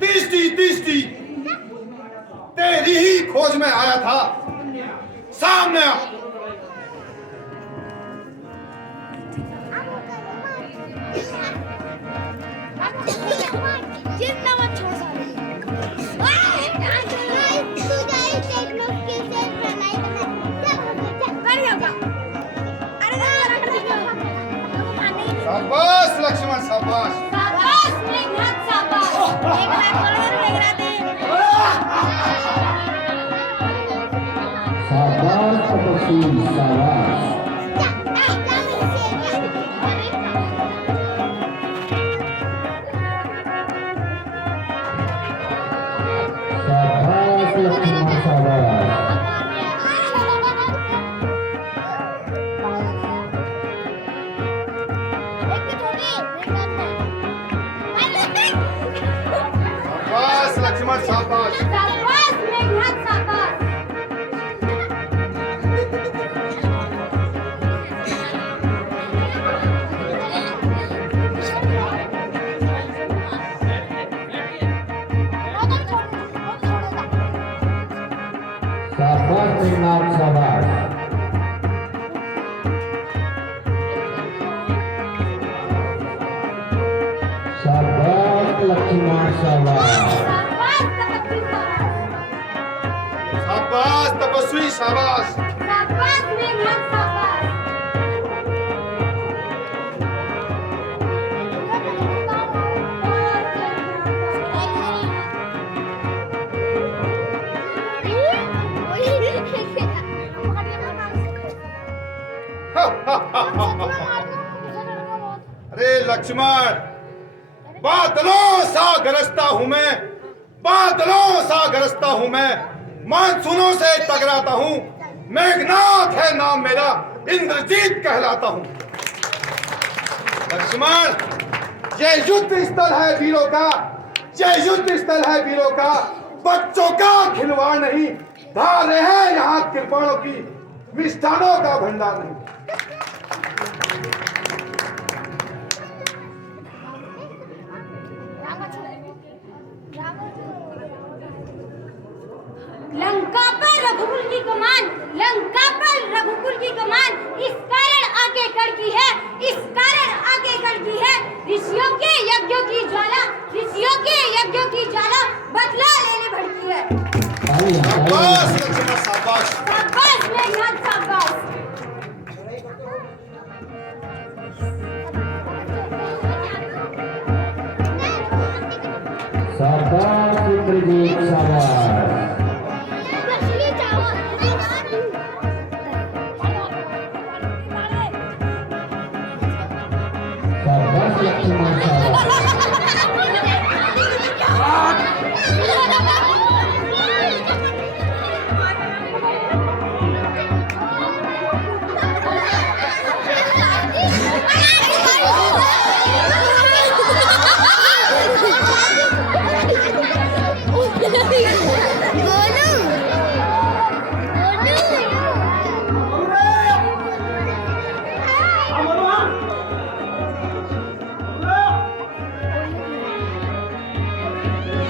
तीसरी तेरी ही खोज में आया था। सामने आ। शाबाश लक्ष्मण, शाबाश। शाबाश मेघनाथ, शाबाश। शाबाश तपस्वी, शाबाश। शाबाश लक्ष्मण, शाबाश। शाबाश लक्ष्मण, शाबाश। शाबाश मेघनाथ, शाबाश। शाबाश मेघनाथ, शाबाश। शाबाश लक्ष्मण, शाबाश। शाबाश तपस्वी, शाबाश शाबाश। तपस्वी, शाबाश। शाबाश मेघनाथ, शाबाश। अरे लक्ष्मण, बादलों सा गरजता हूं मैं, बादलों सा गरजता हूं मैं, मानसूनों से टकराता हूं। मेघनाथ है नाम मेरा, इंद्रजीत कहलाता हूं। लक्ष्मण, यह युद्ध स्थल है वीरों का, यह युद्ध स्थल है वीरों का, बच्चों का खिलवाड़ नहीं। धारे हैं यहाँ कृपाणों की, मिष्ठानों का भंडार नहीं। लंका पर रघुकुल की कमान, लंका पर रघुकुल की कमान, इस कारण आगे कड़की है, इस कारण आगे कड़की है। ऋषियों के यज्ञों की ज्वाला, ऋषियों के यज्ञों की ज्वाला बदला लेने भड़की है। शाबाश लक्ष्मण, शाबाश। शाबाश मेघनाथ, शाबाश। शाबाश इंद्रजीत, शाबाश। शाबाश लक्ष्मण, शाबाश।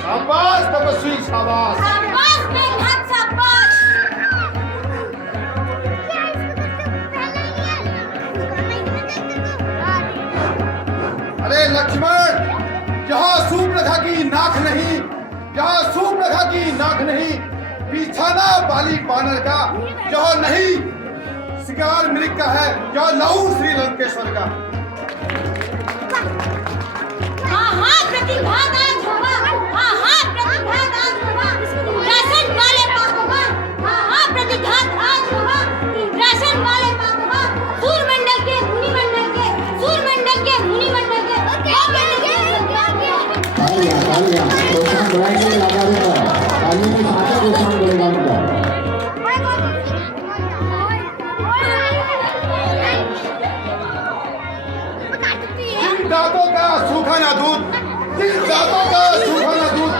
शाबाश तपस्वी, शाबाश। शाबाश मेघनाथ, शाबाश। अरे लक्ष्मण, यहाँ सूर्पनखा की नाक नहीं, यहाँ सूर्पनखा की नाक नहीं, बिछाना बाली बानर का, यहाँ नहीं शिकार मृग का है, यहाँ लहू श्री लंकेश्वर का। हाँ हाँ प्रतिघात आज होगा, हाँ हाँ प्रतिघात आज होगा, इंद्रासन वाले पाप होगा, हाँ हाँ प्रतिघात आज होगा, इंद्रासन वाले पाप होगा। सूर्यमंडल के मुनि मंडल के, सूर्यमंडल के मुनि मंडल के, तालियां, प्रोत्साहन बढ़ाएंगे लाभार्थी को, तालियों के साथ ही प्रोत्साहन बढ़ेगा उनका। जिन दांतों का सूखा ना दूध, जिन दांतों का सूखा ना दूध,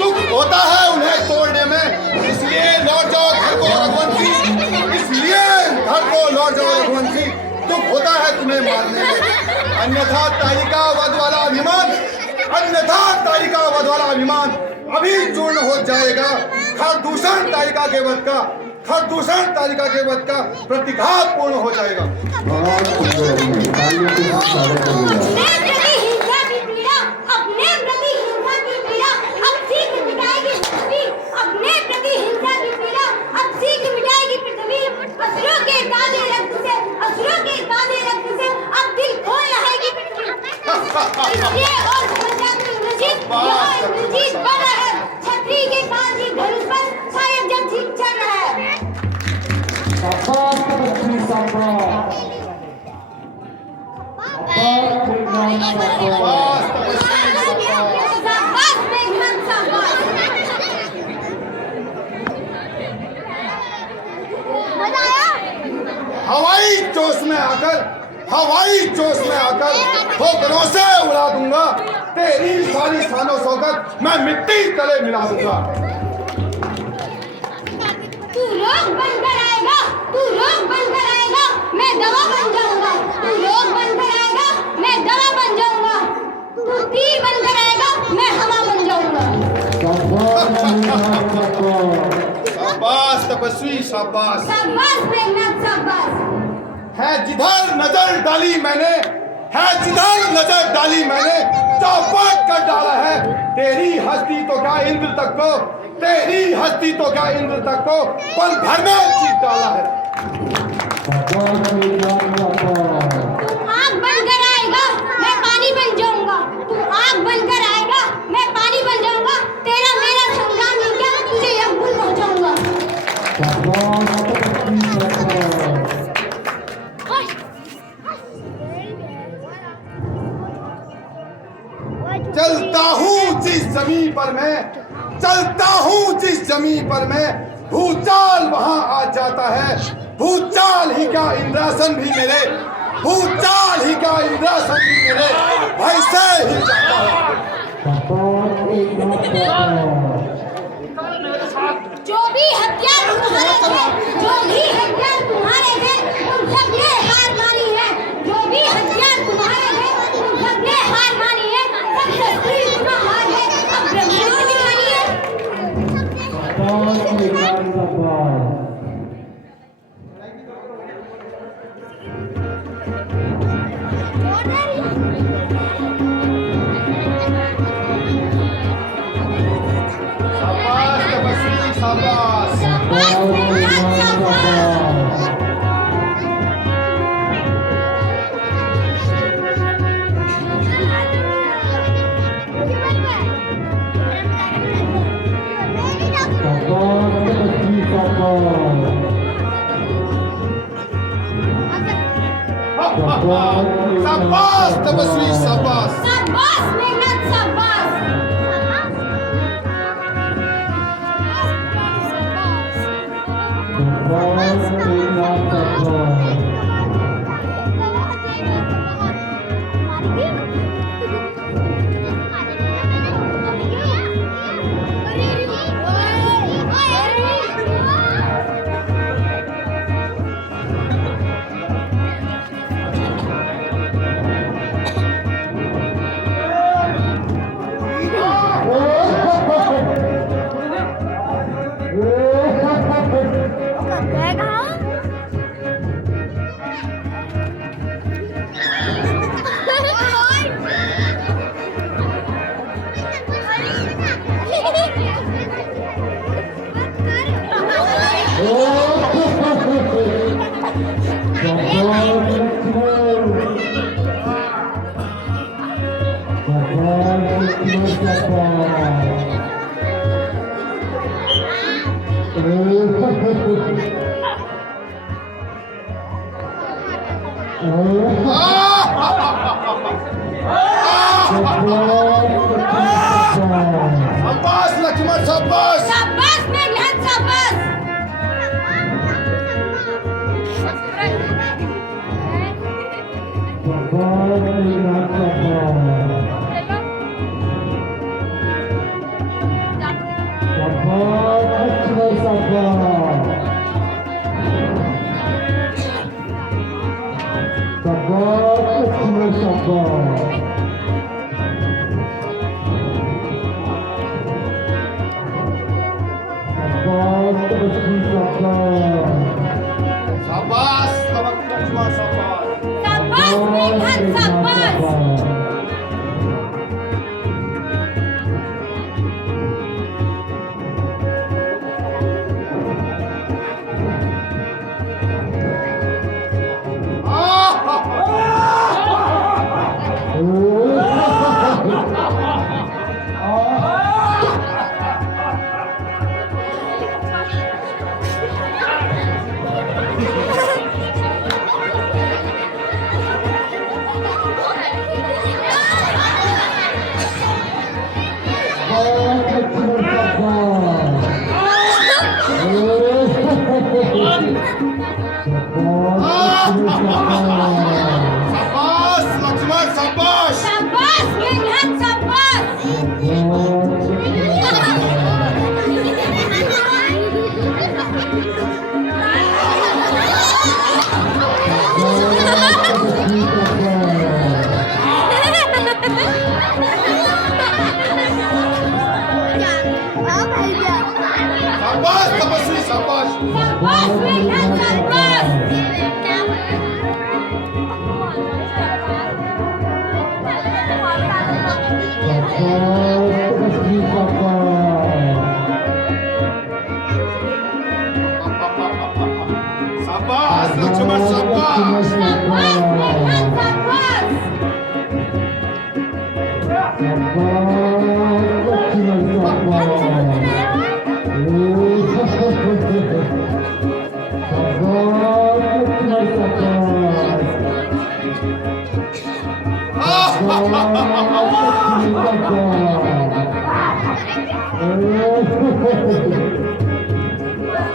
दुख होता है उन्हें तोड़ने में, इसलिए लौट जाओ घर को रघुवंशी, इसलिए घर को लौट जाओ रघुवंशी, दुख होता है तुम्हें मारने में। अन्यथा तारिका वध वाला अभिमान, अन्यथा तारिका वध वाला अभिमान अभी चूर्ण हो जाएगा। खरदूषण तालिका के वध का, खरदूषण तालिका के वध का प्रतिघात पूर्ण हो जाएगा। बहुत सुंदर, तालियों के साथ स्वागत करूंगा। अपने प्रति हिंसा की पीड़ा, अपने प्रति हिंसा की पीड़ा अब शीघ्र मिटाएगी पृथ्वी। अपने प्रति हिंसा की पीड़ा अब शीघ्र मिटाएगी पृथ्वी। असुरों के ताजे रक्त से, असुरों के ताजे रक्त से अब दिल खोल रहेगी पृथ्वी। इसलिए और समझा कि इंद्रजीत, यहाँ इंद्रजीत बना है। छतरी के कांजी धनुष पर शायद जब ठीक चल रहा है। शाबाश तपस्वी शाबाश। शाबाश मेघनाथ शाबाश। मजा आया? हवाई जोश में आकर, हवाई जोश में आकर ठोकरों से उड़ा दूंगा। तेरी सारी शानो शौकत मैं मिट्टी तले मिला दूंगा। तू रोग बनकर आएगा, तू रोग बनकर आएगा, मैं दवा बन जाऊंगा। तू रोग बनकर आएगा, मैं दवा बन जाऊंगा। तू तीर बनकर आएगा, मैं हवा बन जाऊंगा। शाबाश तपस्वी शाबाश। शाबाश मेघनाथ शाबाश। है जिधर नजर डाली मैंने, है जिधर नजर डाली मैंने, चौपट कर डाला है। तेरी हस्ती तो क्या इंद्र तक को, तेरी हस्ती तो क्या इंद्र तक को पल भर में जीत डाला है। तू आग बनकर आएगा, मैं पानी बन जाऊंगा। तू आग बनकर आएगा, मैं पानी बन जाऊंगा। तेरा मेरा संग्राम नहीं क्या, तुझे यमपुर पहुंचाऊंगा। चलता हूँ जिस जमीन पर मैं, चलता हूँ जिस जमीन पर मैं, भूचाल वहां आ जाता है। भूचाल ही का इंद्रासन भी मेरे, भूचाल ही का इंद्रासन भी मेरे वैसे ही जाता है। जो भी हथियार तुम्हारे थे, जो भी हथियार तुम्हारे थे, उन सब ने हार मानी है। जो भी हथियार तुम्हारे थे, उन सब ने हार मानी है। सब शस्त्री तुम्हारा हार है, अब ब्रह्मांड की वाणी है। शाबाश तपस्वी शाबाश। शाबाश मेघनाथ शाबाश। शाबाश तपस्वी शाबाश। शाबाश मेघनाथ शाबाश। शाबाश लक्ष्मण शाबाश। शाबाश मेघनाथ शाबाश। शाबाश लक्ष्मण शाबाश। शाबाश मेघनाथ शाबाश। शाबाश तपस्वी शाबाश। शाबाश मेघनाथ शाबाश। शाबाश लक्ष्मण शाबाश। शाबाश मेघनाथ शाबाश।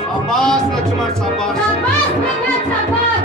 शाबाश लक्ष्मण शाबाश। शाबाश मेघनाथ शाबाश।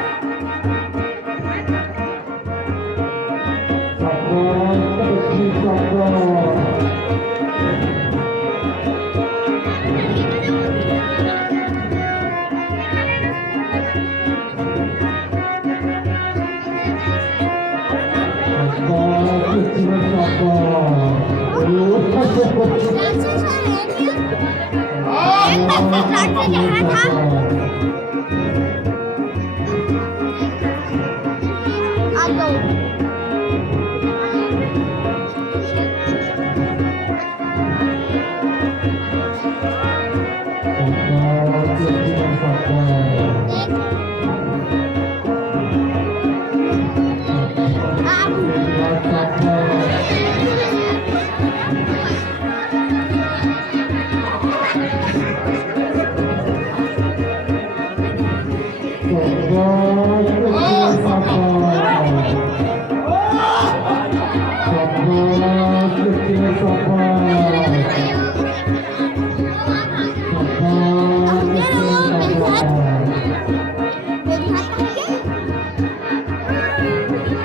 लक्ष्मण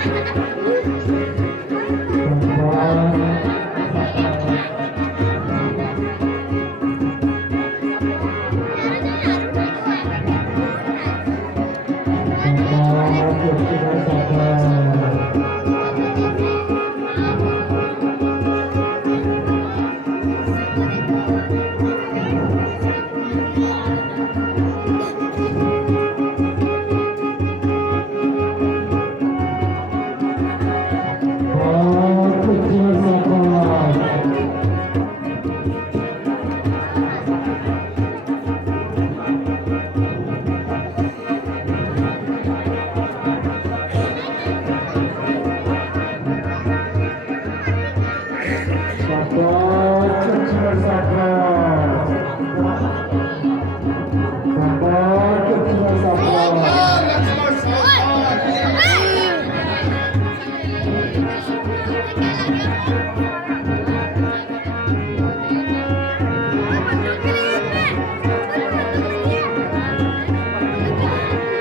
शाबाश।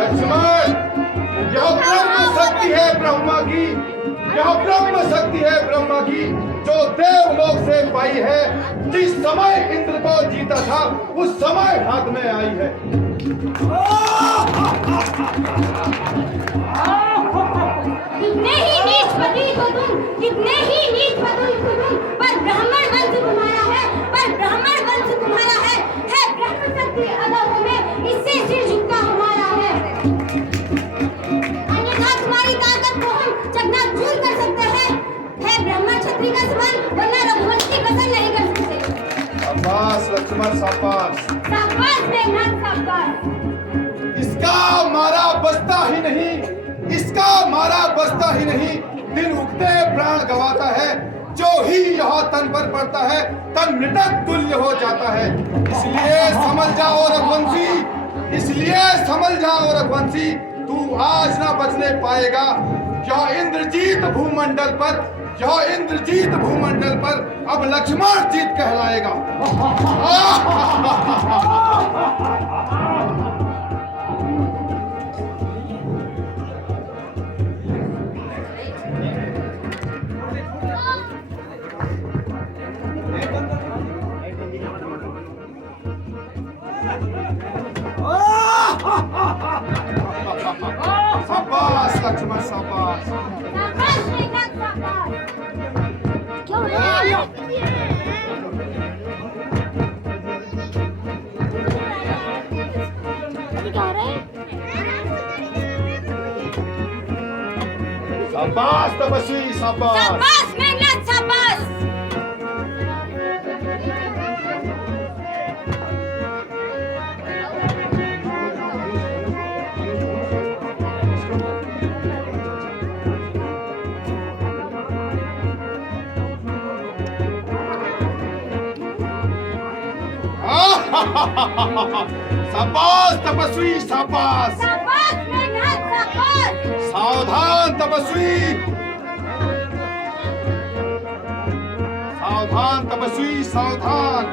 लक्ष्मण यह ब्रह्म शक्ति है ब्रह्मा की, यह ब्रह्म शक्ति है ब्रह्मा की जो देवलोक से पाई है। जिस समय इंद्र को जीता था उस समय हाथ में आई है। कितने ही नीच पति हो तुम, कितने ही नीच पति हो तुम, पर ब्राह्मण वंश तुम्हारा है, पर ब्राह्मण वंश तुम्हारा है ब्रह्म शक्ति अदब में इससे सिर झुकता हमारा है। अन्यथा तुम्हारी ताकत को हम चकनाचूर कर सकते हैं, है ब्राह्मण क्षत्रिय का समान, वरना रघुवंश की कसम नहीं कर सकते। शाबाश लक्ष्मण शाबाश। शाबाश मेघनाथ शाबाश। इसका मारा बचता ही नहीं, इसका मारा बचता ही नहीं, दिन उगते प्राण गवाता है। जो ही यह तन पर पड़ता है तन मृतक तुल्य हो जाता है। इसलिए समझ जाओ रघुवंशी, इसलिए समझ जाओ रघुवंशी, तू आज ना बचने पाएगा। यह इंद्रजीत भूमंडल पर, यह इंद्रजीत भूमंडल पर अब लक्ष्मण जीत कहलाएगा। शाबाश लक्ष्मण शाबाश। शाबाश मेघनाथ शाबाश। क्यों रे? अभी क्या हो रहा है? शाबाश तपस्वी शाबाश। शाबाश मेघनाथ शाबाश। शाबाश तपस्वी शाबाश। शाबाश मेघनाथ शाबाश। सावधान तपस्वी, सावधान तपस्वी सावधान।